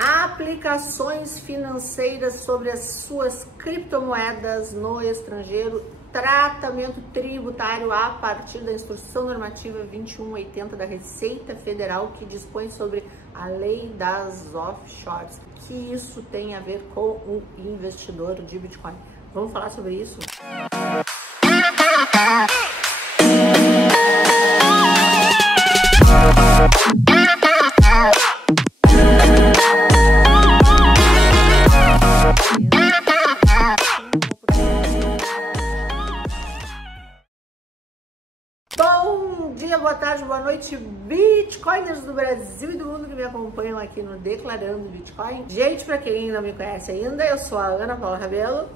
Aplicações financeiras sobre as suas criptomoedas no estrangeiro, tratamento tributário a partir da Instrução Normativa 2180 da Receita Federal, que dispõe sobre a lei das offshores. O que isso tem a ver com o investidor de Bitcoin? Vamos falar sobre isso? Bom dia, boa tarde, boa noite, Bitcoiners do Brasil e do mundo que me acompanham aqui no Declarando Bitcoin. Gente, pra quem não me conhece ainda, eu sou a Ana Paula Rabelo,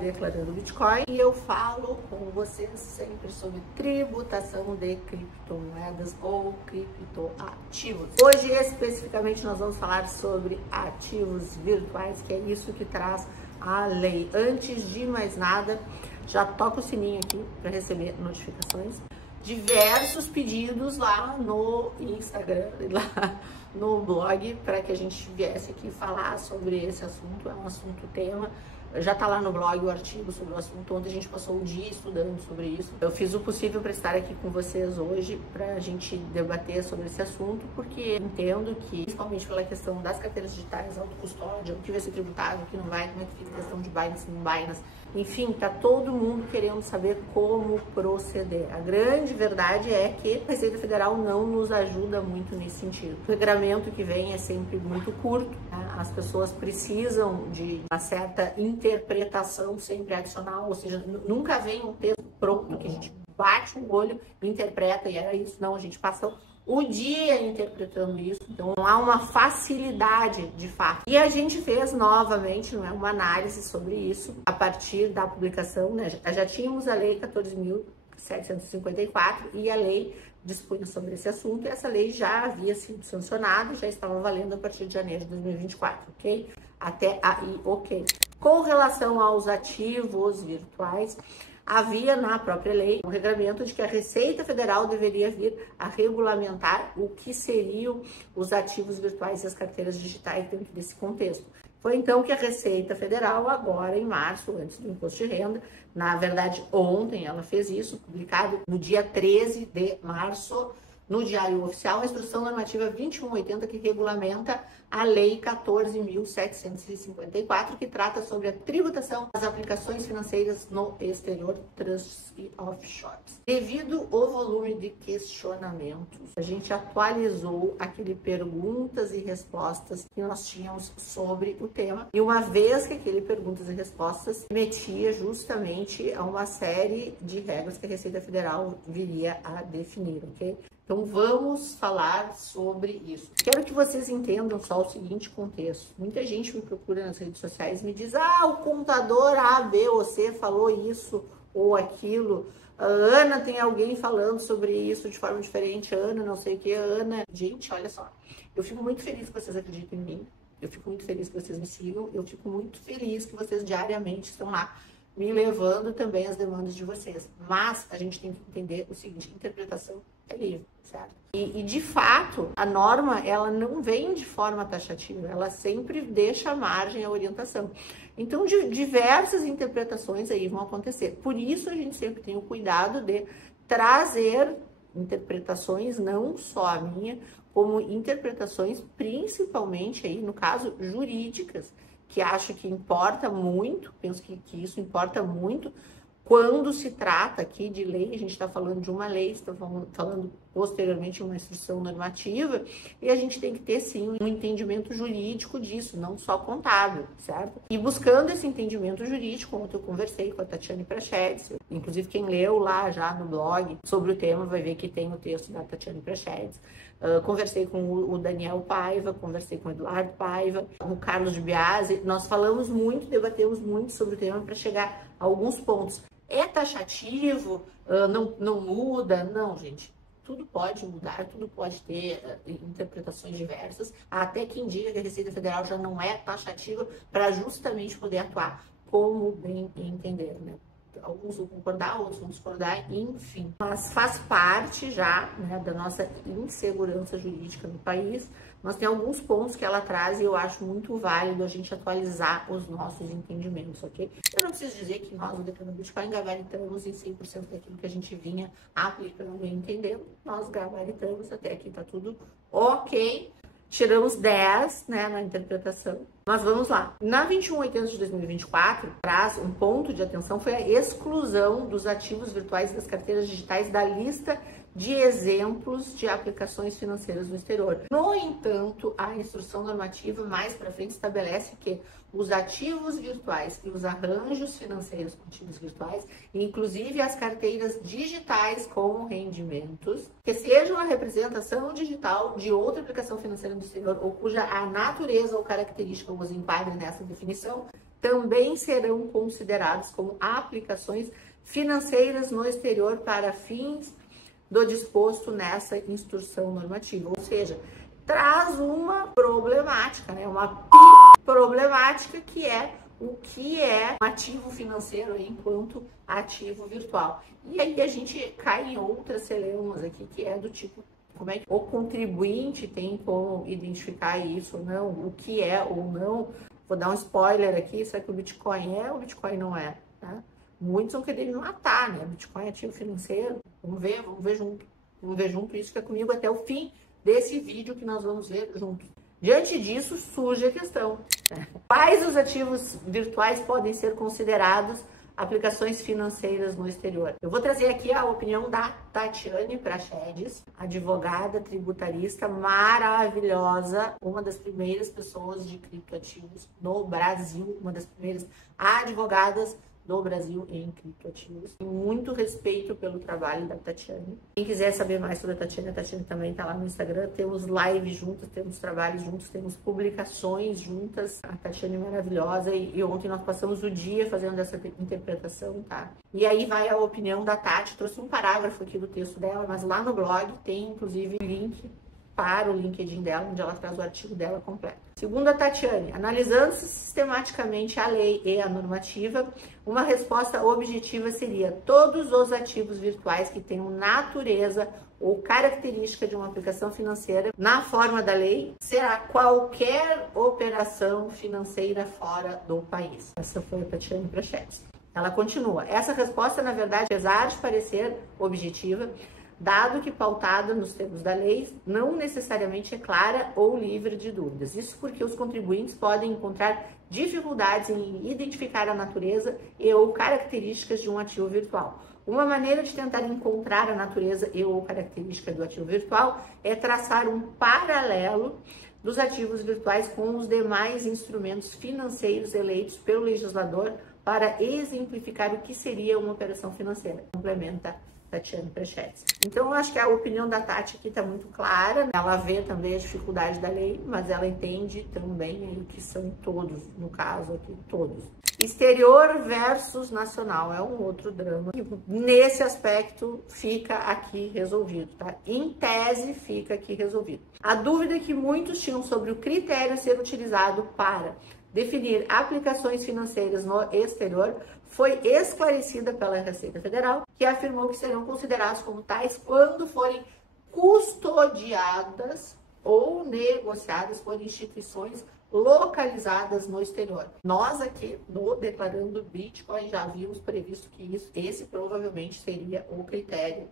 @Declarando Bitcoin, e eu falo com vocês sempre sobre tributação de criptomoedas ou criptoativos. Hoje, especificamente, nós vamos falar sobre ativos virtuais, que é isso que traz a lei. Antes de mais nada, já toca o sininho aqui para receber notificações. Diversos pedidos lá no Instagram, lá no blog, para que a gente viesse aqui falar sobre esse assunto. É um assunto tema. Já tá lá no blog o artigo sobre o assunto. Ontem a gente passou o dia estudando sobre isso. Eu fiz o possível para estar aqui com vocês hoje, para a gente debater sobre esse assunto, porque entendo que, principalmente pela questão das carteiras digitais, autocustódia, o que vai ser tributado, o que não vai, como é que fica a questão de Binance, não Binance. Enfim, tá todo mundo querendo saber como proceder. A grande verdade é que a Receita Federal não nos ajuda muito nesse sentido. O regramento que vem é sempre muito curto, né? As pessoas precisam de uma certa interpretação sempre adicional, ou seja, nunca vem um texto pronto que a gente bate o olho, interpreta e era isso. Não, a gente passa o dia interpretando isso, então não há uma facilidade de fato. E a gente fez novamente, não é, uma análise sobre isso a partir da publicação, né? Já tínhamos a lei 14.754 e a lei dispunha sobre esse assunto, e essa lei já havia sido sancionada, já estava valendo a partir de janeiro de 2024, ok? Até aí, ok. Com relação aos ativos virtuais, havia na própria lei um regramento de que a Receita Federal deveria vir a regulamentar o que seriam os ativos virtuais e as carteiras digitais dentro desse contexto. Foi então que a Receita Federal, agora em março, antes do imposto de renda, na verdade ontem ela fez isso, publicado no dia 13 de março, no Diário Oficial, a Instrução Normativa 2180, que regulamenta a Lei 14.754, que trata sobre a tributação das aplicações financeiras no exterior, trusts e offshores. Devido ao volume de questionamentos, a gente atualizou aquele perguntas e respostas que nós tínhamos sobre o tema. E uma vez que aquele perguntas e respostas metia justamente a uma série de regras que a Receita Federal viria a definir, ok? Então vamos falar sobre isso. Quero que vocês entendam só o seguinte contexto. Muita gente me procura nas redes sociais e me diz: ah, o contador A, B ou C falou isso ou aquilo. A Ana, tem alguém falando sobre isso de forma diferente. Ana, não sei o que, Ana. Gente, olha só. Eu fico muito feliz que vocês acreditem em mim. Eu fico muito feliz que vocês me sigam. Eu fico muito feliz que vocês diariamente estão lá me levando também as demandas de vocês. Mas a gente tem que entender o seguinte: interpretação é livre, certo? E de fato, a norma, ela não vem de forma taxativa, ela sempre deixa margem à orientação. Então, diversas interpretações aí vão acontecer. Por isso, a gente sempre tem o cuidado de trazer interpretações, não só a minha, como interpretações principalmente aí, no caso, jurídicas, que acho que importa muito, penso que isso importa muito. Quando se trata aqui de lei, a gente está falando de uma lei, está falando posteriormente de uma instrução normativa, e a gente tem que ter, sim, um entendimento jurídico disso, não só contábil, certo? E buscando esse entendimento jurídico, ontem eu conversei com a Tatiane Prachedes, inclusive quem leu lá já no blog sobre o tema vai ver que tem o texto da Tatiane Prachedes. Conversei com o Daniel Paiva, conversei com o Eduardo Paiva, com o Carlos de Biasi. Nós falamos muito, debatemos muito sobre o tema para chegar a alguns pontos. É taxativo? Não muda? Não, gente. Tudo pode mudar, tudo pode ter interpretações diversas. Até quem diga que a Receita Federal já não é taxativa para justamente poder atuar como bem entender, né? Alguns vão concordar, outros vão discordar, enfim. Mas faz parte já, né, da nossa insegurança jurídica no país, mas tem alguns pontos que ela traz e eu acho muito válido a gente atualizar os nossos entendimentos, ok? Eu não preciso dizer que nós, o Decano Bitcoin, gabaritamos em 100% daquilo que a gente vinha aplicando e entendendo. Nós gabaritamos, até aqui tá tudo ok. Tiramos 10, né, na interpretação. Mas vamos lá. Na 2180 de 2024, traz um ponto de atenção, foi a exclusão dos ativos virtuais das carteiras digitais da lista de exemplos de aplicações financeiras no exterior. No entanto, a instrução normativa mais para frente estabelece que os ativos virtuais e os arranjos financeiros com ativos virtuais, inclusive as carteiras digitais com rendimentos, que sejam a representação digital de outra aplicação financeira no exterior ou cuja a natureza ou característica os enquadre nessa definição, também serão considerados como aplicações financeiras no exterior para fins do disposto nessa instrução normativa. Ou seja, traz uma problemática, né? Uma problemática que é o que é um ativo financeiro enquanto ativo virtual. E aí a gente cai em outras celeumas aqui, que é do tipo, como é que o contribuinte tem como identificar isso ou não, o que é ou não. Vou dar um spoiler aqui, será que o Bitcoin é ou o Bitcoin não é? Tá? Muitos vão querer me matar, né? Bitcoin é ativo financeiro. Vamos ver junto. Vamos ver junto, isso fica comigo até o fim desse vídeo que nós vamos ver juntos. Diante disso, surge a questão, né? Quais os ativos virtuais podem ser considerados aplicações financeiras no exterior? Eu vou trazer aqui a opinião da Tatiane Prachedes, advogada tributarista maravilhosa, uma das primeiras pessoas de criptoativos no Brasil, uma das primeiras advogadas do Brasil em criptoativos. Muito respeito pelo trabalho da Tatiane. Quem quiser saber mais sobre a Tatiane também está lá no Instagram. Temos lives juntas, temos trabalhos juntos, temos publicações juntas. A Tatiane é maravilhosa e ontem nós passamos o dia fazendo essa interpretação, tá? E aí vai a opinião da Tati. Trouxe um parágrafo aqui do texto dela, mas lá no blog tem inclusive link para o LinkedIn dela, onde ela traz o artigo dela completo. Segundo a Tatiane, analisando sistematicamente a lei e a normativa, uma resposta objetiva seria: todos os ativos virtuais que tenham natureza ou característica de uma aplicação financeira na forma da lei será qualquer operação financeira fora do país. Essa foi a Tatiane Prachedes. Ela continua: essa resposta, na verdade, apesar de parecer objetiva, dado que pautada nos termos da lei, não necessariamente é clara ou livre de dúvidas. Isso porque os contribuintes podem encontrar dificuldades em identificar a natureza e ou características de um ativo virtual. Uma maneira de tentar encontrar a natureza e ou característica do ativo virtual é traçar um paralelo dos ativos virtuais com os demais instrumentos financeiros eleitos pelo legislador para exemplificar o que seria uma operação financeira. Complementa Tatiane Prachedes. Então, eu acho que a opinião da Tati aqui está muito clara. Ela vê também a dificuldade da lei, mas ela entende também aí que são todos, no caso aqui, todos. Exterior versus nacional é um outro drama. E nesse aspecto fica aqui resolvido, tá? Em tese fica aqui resolvido. A dúvida que muitos tinham sobre o critério a ser utilizado para definir aplicações financeiras no exterior foi esclarecida pela Receita Federal, que afirmou que serão considerados como tais quando forem custodiadas ou negociadas por instituições localizadas no exterior. Nós aqui no Declarando Bitcoin já vimos previsto que esse provavelmente seria o critério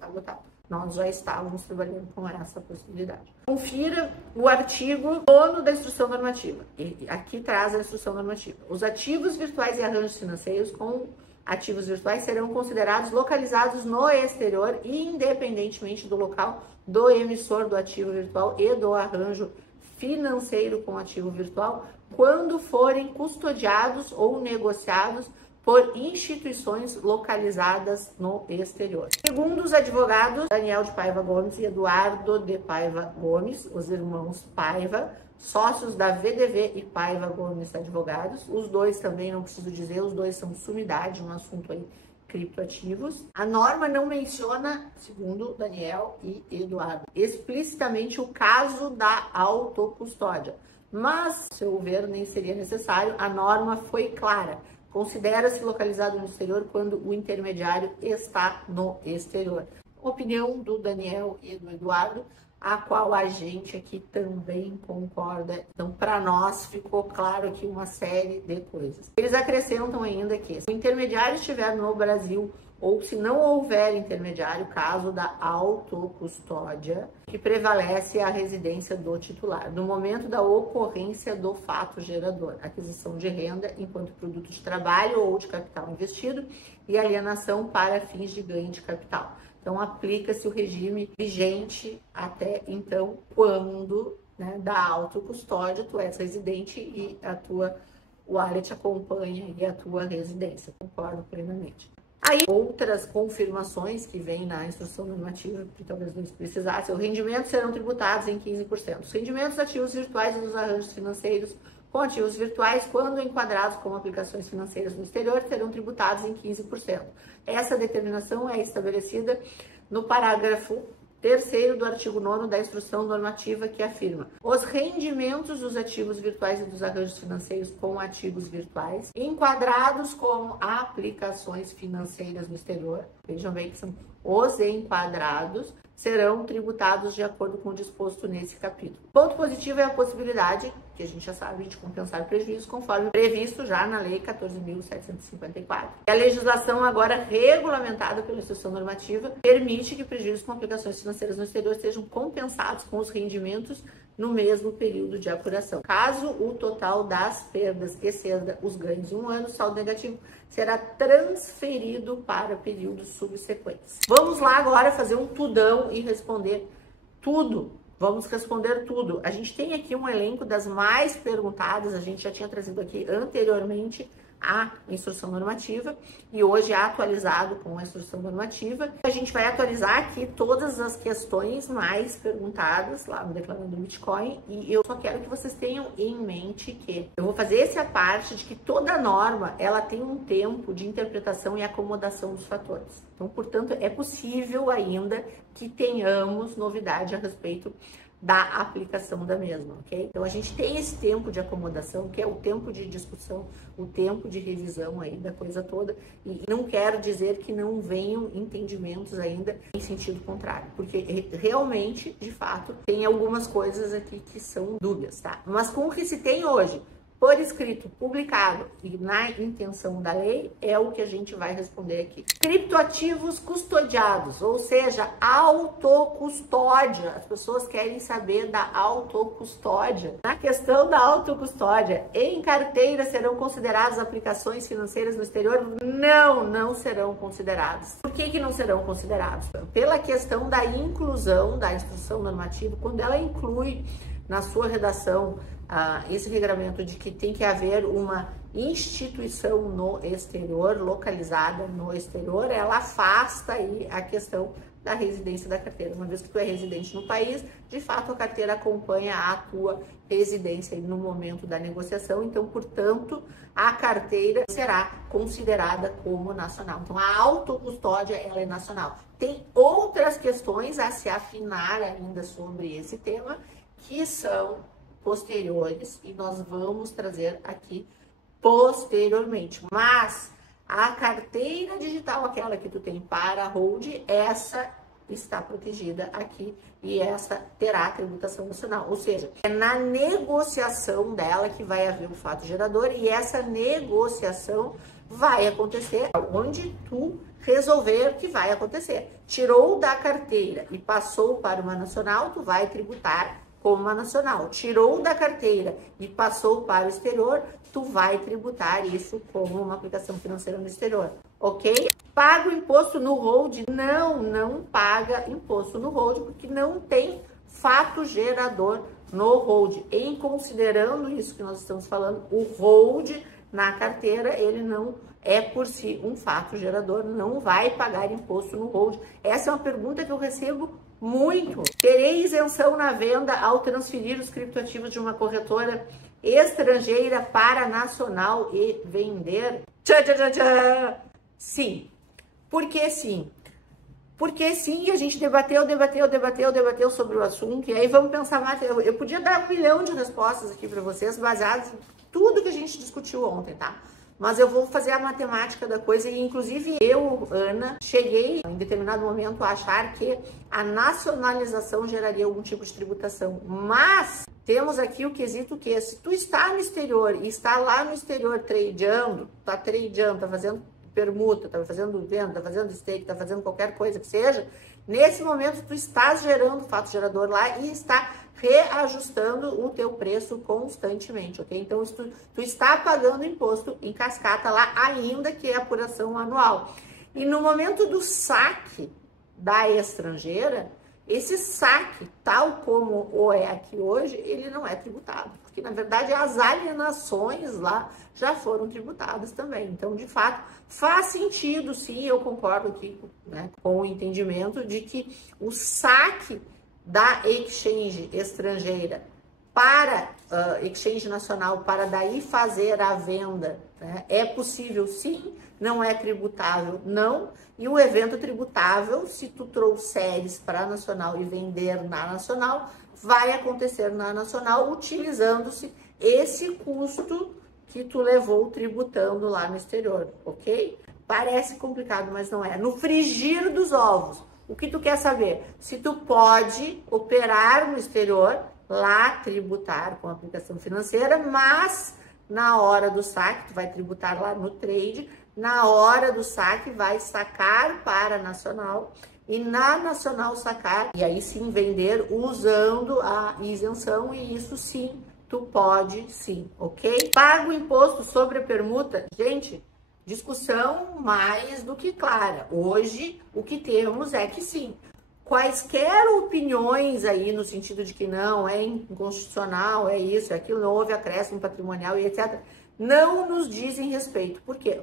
adotado. Nós já estávamos trabalhando com essa possibilidade. Confira o artigo 9 da instrução normativa. E aqui traz a instrução normativa. Os ativos virtuais e arranjos financeiros com ativos virtuais serão considerados localizados no exterior, independentemente do local do emissor do ativo virtual e do arranjo financeiro com ativo virtual, quando forem custodiados ou negociados por instituições localizadas no exterior. Segundo os advogados Daniel de Paiva Gomes e Eduardo de Paiva Gomes, os irmãos Paiva, sócios da VDV e Paiva Gomes Advogados, os dois também, não preciso dizer, os dois são sumidade, um assunto aí, criptoativos. A norma não menciona, segundo Daniel e Eduardo, explicitamente o caso da autocustódia, mas, se eu ver, nem seria necessário, a norma foi clara. Considera-se localizado no exterior quando o intermediário está no exterior. Opinião do Daniel e do Eduardo, a qual a gente aqui também concorda. Então, para nós, ficou claro aqui uma série de coisas. Eles acrescentam ainda que se o intermediário estiver no Brasil ou se não houver intermediário, caso da autocustódia, que prevalece a residência do titular, no momento da ocorrência do fato gerador, aquisição de renda enquanto produto de trabalho ou de capital investido e alienação para fins de ganho de capital. Então, aplica-se o regime vigente até então, quando, né, da autocustódia, tu és residente e o área te acompanha e a tua residência. Concordo plenamente. Aí, outras confirmações que vêm na instrução normativa, que talvez não precisasse, os rendimentos serão tributados em 15%. Os rendimentos ativos virtuais e dos arranjos financeiros com ativos virtuais, quando enquadrados como aplicações financeiras no exterior, serão tributados em 15%. Essa determinação é estabelecida no parágrafo 3º do artigo 9º da instrução normativa, que afirma: os rendimentos dos ativos virtuais e dos arranjos financeiros com ativos virtuais enquadrados como aplicações financeiras no exterior, vejam bem que são os enquadrados, serão tributados de acordo com o disposto nesse capítulo. Ponto positivo é a possibilidade, que a gente já sabe, de compensar prejuízos conforme previsto já na Lei 14.754. A legislação agora regulamentada pela instrução normativa permite que prejuízos com aplicações financeiras no exterior sejam compensados com os rendimentos no mesmo período de apuração. Caso o total das perdas exceda os ganhos em um ano, o saldo negativo será transferido para períodos subsequentes. Vamos lá agora fazer um tudão e responder tudo. Vamos responder tudo. A gente tem aqui um elenco das mais perguntadas, a gente já tinha trazido aqui anteriormente a instrução normativa e hoje é atualizado com a instrução normativa. A gente vai atualizar aqui todas as questões mais perguntadas lá no Declarando Bitcoin e eu só quero que vocês tenham em mente que eu vou fazer essa parte de que toda norma ela tem um tempo de interpretação e acomodação dos fatores. Então, portanto, é possível ainda que tenhamos novidade a respeito da aplicação da mesma, ok? Então, a gente tem esse tempo de acomodação, que é o tempo de discussão, o tempo de revisão aí da coisa toda, e não quero dizer que não venham entendimentos ainda em sentido contrário, porque realmente, de fato, tem algumas coisas aqui que são dúbias, tá? Mas com o que se tem hoje, por escrito, publicado e na intenção da lei, é o que a gente vai responder aqui. Criptoativos custodiados, ou seja, autocustódia. As pessoas querem saber da autocustódia. Na questão da autocustódia, em carteira serão consideradas aplicações financeiras no exterior? Não, não serão considerados. Por que não serão considerados? Pela questão da inclusão da instrução normativa, quando ela inclui na sua redação esse regramento de que tem que haver uma instituição no exterior, localizada no exterior, ela afasta aí a questão da residência da carteira. Uma vez que tu é residente no país, de fato a carteira acompanha a tua residência no momento da negociação, então, portanto, a carteira será considerada como nacional. Então, a autocustódia, ela é nacional. Tem outras questões a se afinar ainda sobre esse tema, que são posteriores e nós vamos trazer aqui posteriormente. Mas a carteira digital, aquela que tu tem para hold, essa está protegida aqui e essa terá tributação nacional. Ou seja, é na negociação dela que vai haver o fato gerador e essa negociação vai acontecer onde tu resolver que vai acontecer. Tirou da carteira e passou para uma nacional, tu vai tributar como uma nacional. Tirou da carteira e passou para o exterior, tu vai tributar isso como uma aplicação financeira no exterior, ok? Paga o imposto no hold? Não, não paga imposto no hold, porque não tem fato gerador no hold. Em considerando isso que nós estamos falando, o hold na carteira, ele não é por si um fato gerador, não vai pagar imposto no hold. Essa é uma pergunta que eu recebo muito. Terei isenção na venda ao transferir os criptoativos de uma corretora estrangeira para nacional e vender? Tchá, tchá, tchá, tchá. Sim. Por que sim? Porque sim, a gente debateu sobre o assunto, e aí vamos pensar mais. Eu podia dar 1 milhão de respostas aqui para vocês, baseadas em tudo que a gente discutiu ontem, tá? mas eu vou fazer a matemática da coisa e, inclusive, eu, Ana, cheguei em determinado momento a achar que a nacionalização geraria algum tipo de tributação, mas temos aqui o quesito que se tu está no exterior e está lá no exterior tradeando, tá fazendo permuta, tá fazendo venda, tá fazendo stake, tá fazendo qualquer coisa que seja, nesse momento tu estás gerando fato gerador lá e está reajustando o teu preço constantemente, ok? Então, tu está pagando imposto em cascata lá, ainda que é apuração anual. E no momento do saque da estrangeira, esse saque, tal como o é aqui hoje, ele não é tributado, porque na verdade as alienações lá já foram tributadas também. Então, de fato, faz sentido, sim, eu concordo aqui, né, com o entendimento de que o saque da exchange estrangeira para exchange nacional, para daí fazer a venda, né, é possível, sim, não é tributável, não. E o evento tributável, se tu trouxeres para a nacional e vender na nacional, vai acontecer na nacional utilizando-se esse custo que tu levou tributando lá no exterior, ok? Parece complicado, mas não é. No frigir dos ovos, o que tu quer saber? Se tu pode operar no exterior, lá tributar com aplicação financeira, mas na hora do saque, tu vai tributar lá no trade, na hora do saque vai sacar para a nacional e na nacional sacar e aí sim vender usando a isenção e isso sim, tu pode sim, ok? Paga o imposto sobre a permuta, gente, discussão mais do que clara. Hoje o que temos é que sim, quaisquer opiniões aí no sentido de que não, é inconstitucional, é isso, é aquilo, não houve acréscimo patrimonial e etc., não nos dizem respeito, porque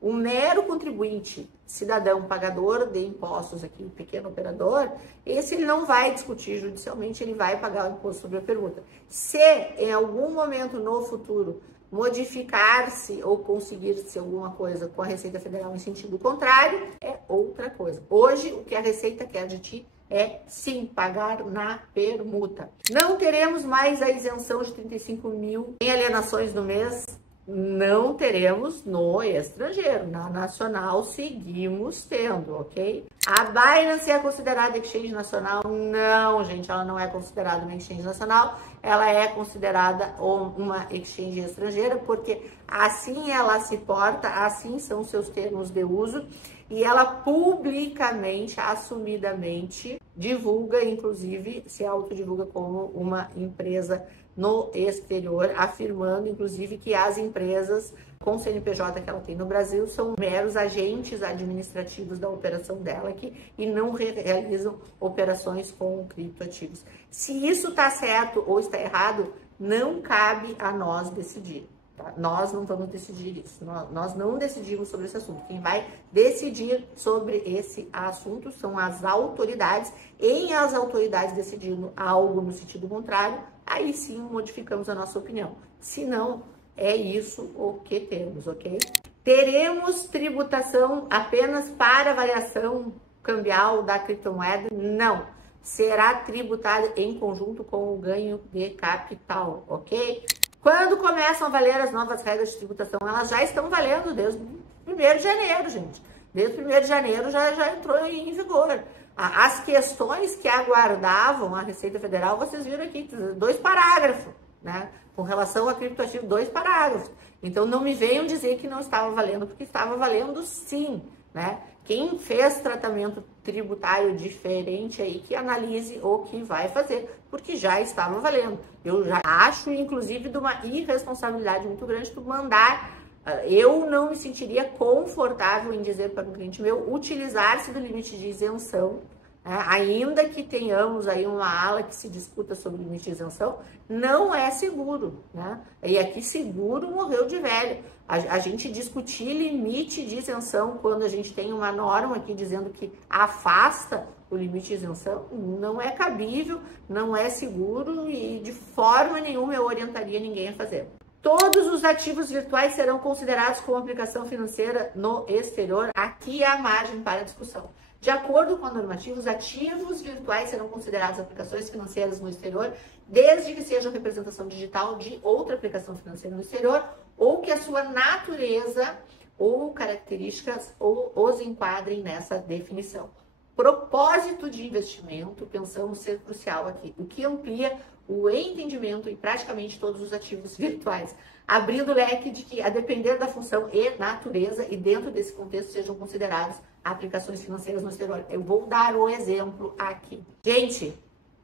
o mero contribuinte, cidadão pagador de impostos aqui, pequeno operador, esse ele não vai discutir judicialmente, ele vai pagar o imposto sobre a permuta. Se em algum momento no futuro modificar-se ou conseguir-se alguma coisa com a Receita Federal em sentido contrário, é outra coisa. Hoje, o que a Receita quer de ti é sim pagar na permuta. Não teremos mais a isenção de 35 mil em alienações no mês. Não teremos no estrangeiro, na nacional seguimos tendo, ok? A Binance é considerada exchange nacional? Não, gente, ela não é considerada uma exchange nacional, ela é considerada uma exchange estrangeira, porque assim ela se porta, assim são seus termos de uso, e ela publicamente, assumidamente, divulga, inclusive, se autodivulga como uma empresa no exterior, afirmando, inclusive, que as empresas com CNPJ que ela tem no Brasil são meros agentes administrativos da operação dela aqui e não realizam operações com criptoativos. Se isso está certo ou está errado, não cabe a nós decidir. Tá? Nós não vamos decidir isso. Nós não decidimos sobre esse assunto. Quem vai decidir sobre esse assunto são as autoridades. Em as autoridades decidindo algo no sentido contrário, aí sim modificamos a nossa opinião. Se não, é isso o que temos, ok? Teremos tributação apenas para variação cambial da criptomoeda? Não. Será tributada em conjunto com o ganho de capital, ok? Quando começam a valer as novas regras de tributação? Elas já estão valendo desde 1º de janeiro, gente. Desde 1º de janeiro já entrou em vigor. As questões que aguardavam a Receita Federal, vocês viram aqui, 2 parágrafos, né? Com relação a criptoativo, 2 parágrafos. Então, não me venham dizer que não estava valendo, porque estava valendo sim, né? Quem fez tratamento tributário diferente aí, que analise o que vai fazer, porque já estava valendo. Eu já acho, inclusive, de uma irresponsabilidade muito grande tu mandar. Eu não me sentiria confortável em dizer para um cliente meu utilizar-se do limite de isenção, né? Ainda que tenhamos aí uma ala que se disputa sobre o limite de isenção, não é seguro, né? E aqui seguro morreu de velho. A gente discutir limite de isenção quando a gente tem uma norma aqui dizendo que afasta o limite de isenção, não é cabível, não é seguro e de forma nenhuma eu orientaria ninguém a fazer. Todos os ativos virtuais serão considerados como aplicação financeira no exterior. Aqui há margem para discussão. De acordo com a normativa, os ativos virtuais serão considerados aplicações financeiras no exterior, desde que sejam representação digital de outra aplicação financeira no exterior, ou que a sua natureza ou características os enquadrem nessa definição. Propósito de investimento, pensamos ser crucial aqui, o que amplia o entendimento em praticamente todos os ativos virtuais, abrindo o leque de que, a depender da função e natureza, e dentro desse contexto, sejam considerados aplicações financeiras no exterior. Eu vou dar o exemplo aqui. Gente,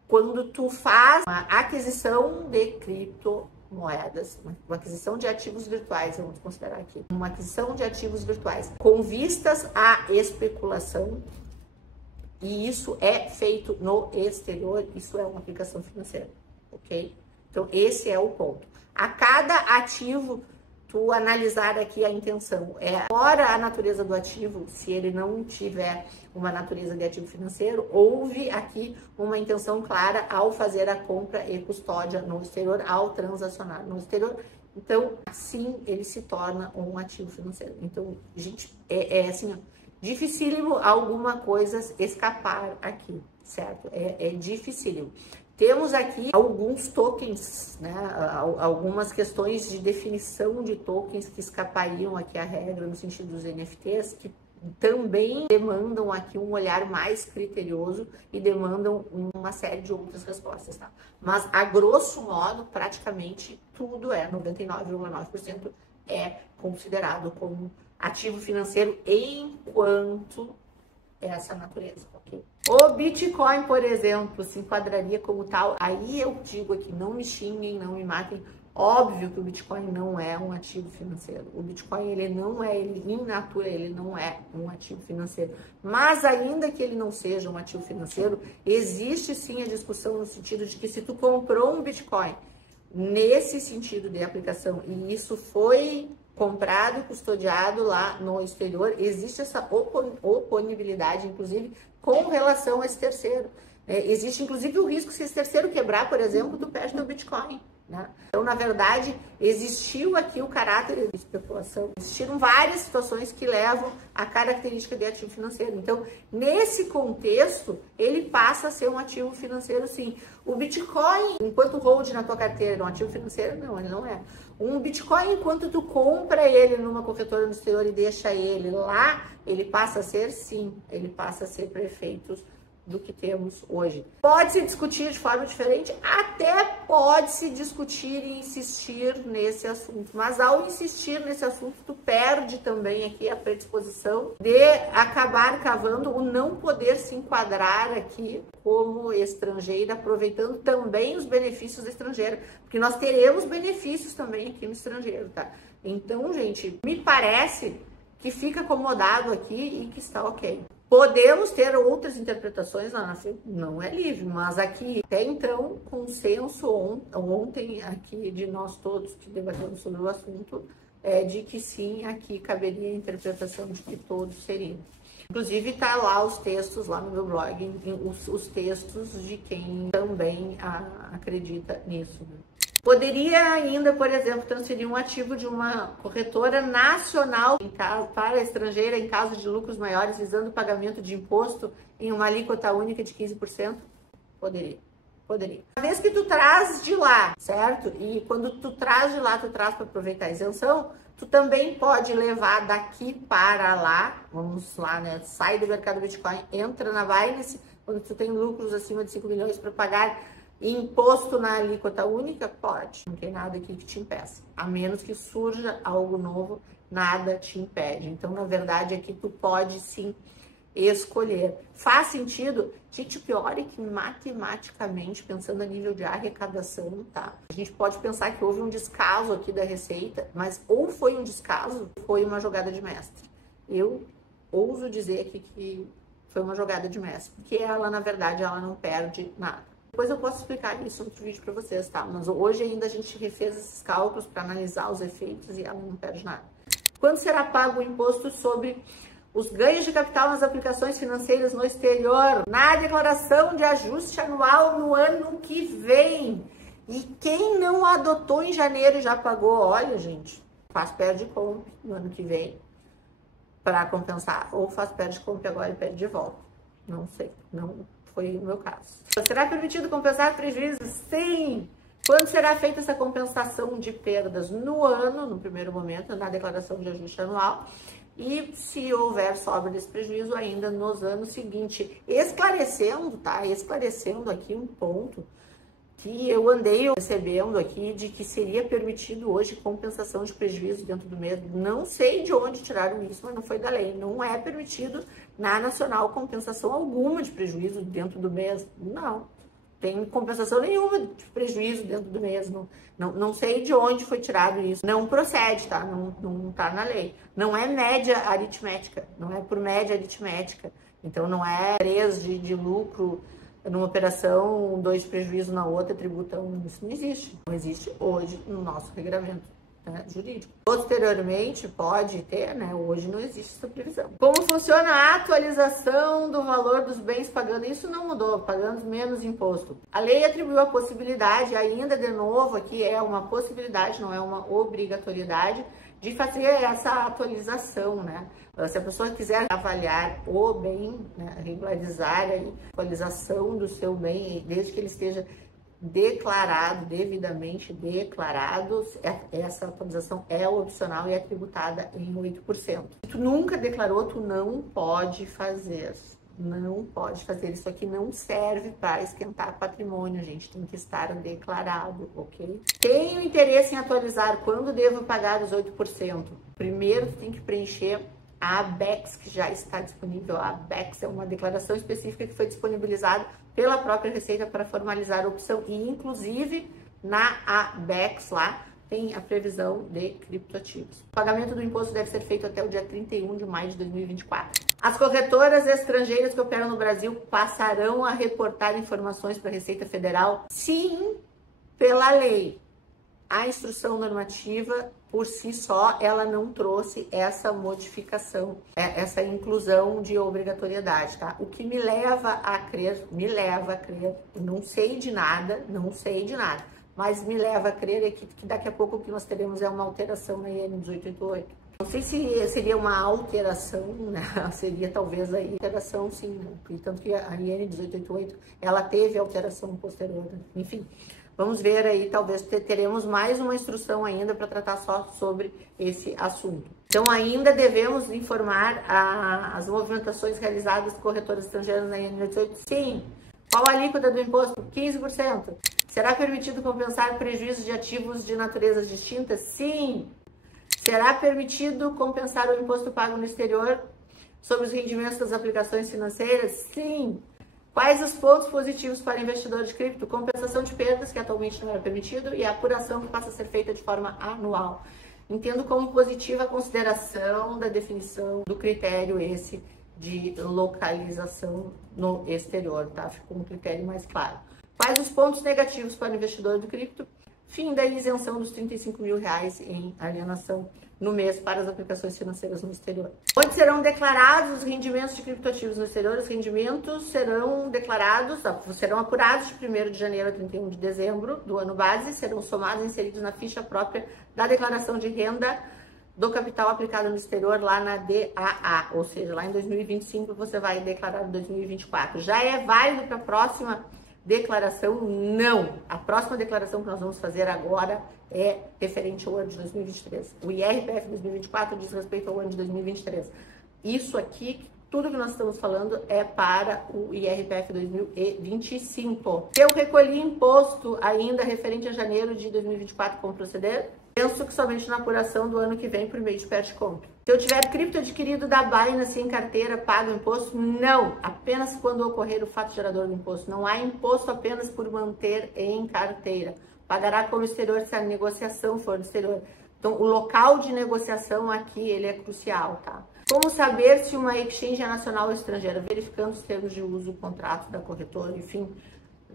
quando tu faz uma aquisição de criptomoedas, uma aquisição de ativos virtuais, vamos considerar aqui, uma aquisição de ativos virtuais com vistas à especulação, e isso é feito no exterior, isso é uma aplicação financeira, ok? Então, esse é o ponto. A cada ativo, tu analisar aqui a intenção. Fora a natureza do ativo, se ele não tiver uma natureza de ativo financeiro, houve aqui uma intenção clara ao fazer a compra e custódia no exterior, ao transacionar no exterior. Então, assim, ele se torna um ativo financeiro. Então, gente, assim, ó, dificílimo alguma coisa escapar aqui, certo? É dificílimo. Temos aqui alguns tokens, né? Algumas questões de definição de tokens que escapariam aqui à regra no sentido dos NFTs, que também demandam aqui um olhar mais criterioso e demandam uma série de outras respostas, tá? Mas, a grosso modo, praticamente tudo 99,9% é considerado como ativo financeiro enquanto essa natureza, ok? O Bitcoin, por exemplo, se enquadraria como tal. Aí eu digo aqui, não me xinguem, não me matem. Óbvio que o Bitcoin não é um ativo financeiro. O Bitcoin, ele in natura, ele não é um ativo financeiro. Mas ainda que ele não seja um ativo financeiro, existe sim a discussão no sentido de que se tu comprou um Bitcoin nesse sentido de aplicação e isso foi comprado e custodiado lá no exterior, existe essa oponibilidade, inclusive, com relação a esse terceiro. Existe, inclusive, o risco, se esse terceiro quebrar, por exemplo, tu perde teu Bitcoin, né? Então, na verdade, existiu aqui o caráter de especulação. Existiram várias situações que levam à característica de ativo financeiro. Então, nesse contexto, ele passa a ser um ativo financeiro, sim. O Bitcoin, enquanto hold na tua carteira, é um ativo financeiro? Não, ele não é. Um Bitcoin, enquanto tu compra ele numa corretora no exterior e deixa ele lá, ele passa a ser, sim, ele passa a ser para efeitos do que temos hoje. Pode-se discutir de forma diferente? Até pode-se discutir e insistir nesse assunto, mas ao insistir nesse assunto, tu perde também aqui a predisposição de acabar cavando o não poder se enquadrar aqui como estrangeira, aproveitando também os benefícios do estrangeiro, porque nós teremos benefícios também aqui no estrangeiro, tá? Então, gente, me parece que fica acomodado aqui e que está ok. Podemos ter outras interpretações lá na frente, não é livre, mas aqui até então, consenso ontem aqui de nós todos que debatemos sobre o assunto, é de que sim, aqui caberia a interpretação de que todos seriam. Inclusive tá lá os textos lá no meu blog, os textos de quem também acredita nisso, né? Poderia ainda, por exemplo, transferir um ativo de uma corretora nacional para a estrangeira em caso de lucros maiores, visando o pagamento de imposto em uma alíquota única de 15%? Poderia. Poderia. Uma vez que tu traz de lá, certo? E quando tu traz de lá, tu traz para aproveitar a isenção, tu também pode levar daqui para lá, vamos lá, né? Sai do mercado Bitcoin, entra na Binance, quando tu tem lucros acima de 5 milhões para pagar imposto na alíquota única, pode. Não tem nada aqui que te impeça. A menos que surja algo novo, nada te impede. Então, na verdade, aqui tu pode sim escolher. Faz sentido? Gente, o pior é que matematicamente, pensando a nível de arrecadação, tá? A gente pode pensar que houve um descaso aqui da receita, mas ou foi um descaso, ou foi uma jogada de mestre. Eu ouso dizer aqui que foi uma jogada de mestre, porque ela, na verdade, ela não perde nada. Depois eu posso explicar isso em outro vídeo para vocês, tá? Mas hoje ainda a gente refez esses cálculos para analisar os efeitos e ela não perde nada. Quando será pago o imposto sobre os ganhos de capital nas aplicações financeiras no exterior? Na declaração de ajuste anual no ano que vem. E quem não adotou em janeiro e já pagou, olha, gente, faz perde compra no ano que vem para compensar. Ou faz perde compra agora e perde de volta. Não sei, não foi o meu caso. Será permitido compensar prejuízos? Sim! Quando será feita essa compensação de perdas? No ano, no primeiro momento, na declaração de ajuste anual, e se houver sobra desse prejuízo ainda nos anos seguintes. Esclarecendo, tá? Esclarecendo aqui um ponto que eu andei recebendo aqui de que seria permitido hoje compensação de prejuízo dentro do mês. Não sei de onde tiraram isso, mas não foi da lei. Não é permitido na nacional compensação alguma de prejuízo dentro do mês. Não tem compensação nenhuma de prejuízo dentro do mês. Não sei de onde foi tirado isso. Não procede, tá? Não tá na lei. Não é média aritmética. Não é por média aritmética. Então não é 3 de lucro numa operação, 2 de prejuízo na outra, tributão. Isso não existe. Não existe hoje no nosso regulamento, né, jurídico. Posteriormente pode ter, né? Hoje não existe essa previsão. Como funciona a atualização do valor dos bens pagando? Isso não mudou, pagando menos imposto. A lei atribuiu a possibilidade, ainda de novo aqui é uma possibilidade, não é uma obrigatoriedade, de fazer essa atualização, né? Se a pessoa quiser avaliar o bem, né, regularizar a atualização do seu bem, desde que ele esteja declarado, devidamente declarado, essa atualização é opcional e é tributada em 8%. Se tu nunca declarou, tu não pode fazer. Não pode fazer. Isso aqui não serve para esquentar patrimônio, gente. Tem que estar declarado, ok? Tenho interesse em atualizar. Quando devo pagar os 8%? Primeiro, tu tem que preencher a ABEX, que já está disponível. A ABEX é uma declaração específica que foi disponibilizada pela própria Receita para formalizar a opção. E, inclusive, na ABEX lá, tem a previsão de criptoativos. O pagamento do imposto deve ser feito até o dia 31 de maio de 2024. As corretoras estrangeiras que operam no Brasil passarão a reportar informações para a Receita Federal? Sim, pela lei. A instrução normativa, por si só, ela não trouxe essa modificação, essa inclusão de obrigatoriedade, tá? O que me leva a crer, não sei de nada, mas me leva a crer é que daqui a pouco o que nós teremos é uma alteração na IN 1888. Não sei se seria uma alteração, né? Seria talvez a alteração, sim, né? Tanto que a IN 1888, ela teve alteração posterior, né? Enfim. Vamos ver aí, talvez teremos mais uma instrução ainda para tratar só sobre esse assunto. Então, ainda devemos informar as movimentações realizadas por corretoras estrangeiras na IN 18? Sim. Qual a alíquota do imposto? 15%. Será permitido compensar prejuízos de ativos de naturezas distintas? Sim. Será permitido compensar o imposto pago no exterior sobre os rendimentos das aplicações financeiras? Sim. Quais os pontos positivos para investidor de cripto? Compensação de perdas, que atualmente não era permitido, e a apuração que passa a ser feita de forma anual. Entendo como positiva a consideração da definição do critério esse de localização no exterior, tá? Ficou um critério mais claro. Quais os pontos negativos para o investidor do cripto? Fim da isenção dos R$35 mil em alienação no mês para as aplicações financeiras no exterior. Onde serão declarados os rendimentos de criptoativos no exterior? Os rendimentos serão declarados, serão apurados de 1º de janeiro a 31 de dezembro do ano base, serão somados e inseridos na ficha própria da declaração de renda do capital aplicado no exterior lá na DAA, ou seja, lá em 2025 você vai declarar em 2024. Já é válido para a próxima declaração? Não. A próxima declaração que nós vamos fazer agora é referente ao ano de 2023. O IRPF 2024 diz respeito ao ano de 2023. Isso aqui, tudo que nós estamos falando é para o IRPF 2025. Se eu recolhi imposto ainda referente a janeiro de 2024, como proceder? Penso que somente na apuração do ano que vem por meio de PERT Compra. Se eu tiver cripto adquirido da Binance em carteira, pago imposto? Não, apenas quando ocorrer o fato gerador do imposto. Não há imposto apenas por manter em carteira. Pagará como exterior se a negociação for do exterior. Então, o local de negociação aqui, ele é crucial, tá? Como saber se uma exchange é nacional ou estrangeira? Verificando os termos de uso, o contrato da corretora, enfim,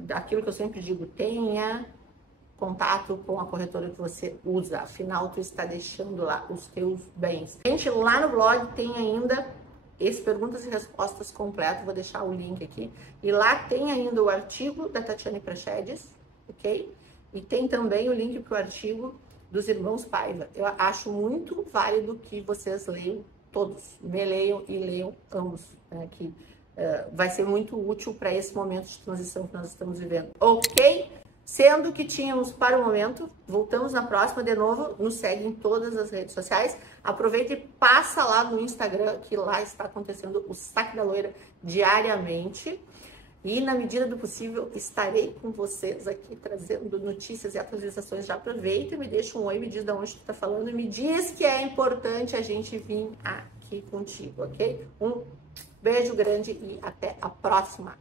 aquilo que eu sempre digo, tenha contato com a corretora que você usa, afinal tu está deixando lá os teus bens. Gente, lá no blog tem ainda esse perguntas e respostas completo, vou deixar o link aqui, e lá tem ainda o artigo da Tatiane Prachedes, ok? E tem também o link para o artigo dos irmãos Paiva. Eu acho muito válido que vocês leiam todos, me leiam e leiam ambos, né? Que vai ser muito útil para esse momento de transição que nós estamos vivendo, ok? Sendo que tínhamos para o momento, voltamos na próxima de novo, nos segue em todas as redes sociais, aproveita e passa lá no Instagram, que lá está acontecendo o Saque da Loira diariamente, e na medida do possível estarei com vocês aqui trazendo notícias e atualizações. Já aproveita, me deixa um oi, me diz de onde tu tá falando e me diz que é importante a gente vir aqui contigo, ok? Um beijo grande e até a próxima!